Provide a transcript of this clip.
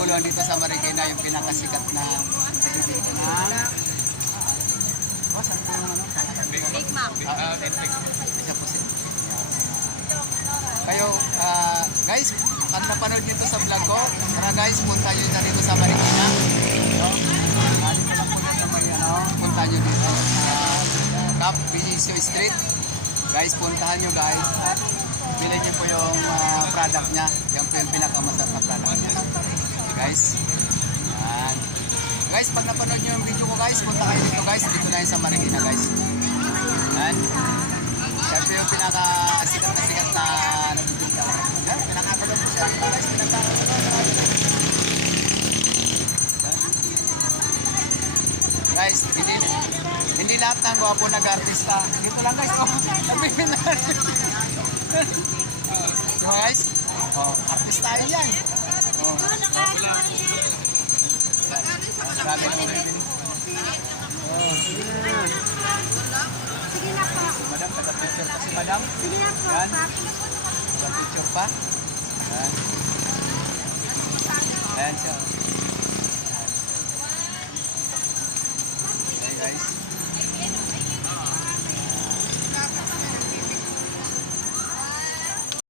naguguluhan dito sa Marikina, yung pinakasikat na nagbibigay ng saan po yung ano? Big Mac. Isa po siya. Kayo, guys, pag napanood nyo ito sa vlog ko, tara guys, punta nyo dito sa Marikina. Dito lang po sa may, punta nyo dito. Cap Benicio Street. Guys, puntahan nyo guys. Bilhin nyo po yung product niya. Yan po yung pinakamasarap na product niya. Guys. Yan. Guys, pag napanood nyo yung video ko guys, punta kayo dito guys. Dito na yun sa Marikina guys. Yan. Yan po yung pinakasikat na nagbibigay. Yan, pinakatulog po siya dito guys. Guys, hindi lahat ng gwapo nag-artista. Dito lang guys. Diba guys? Oh, artista tayo yan. Oh. Grabe na ulit. Sige na po. Madam, taga-picture pa si Madam. Sige na po. Yan. Taga-picture pa. Yan. Ayan siya. Hey guys.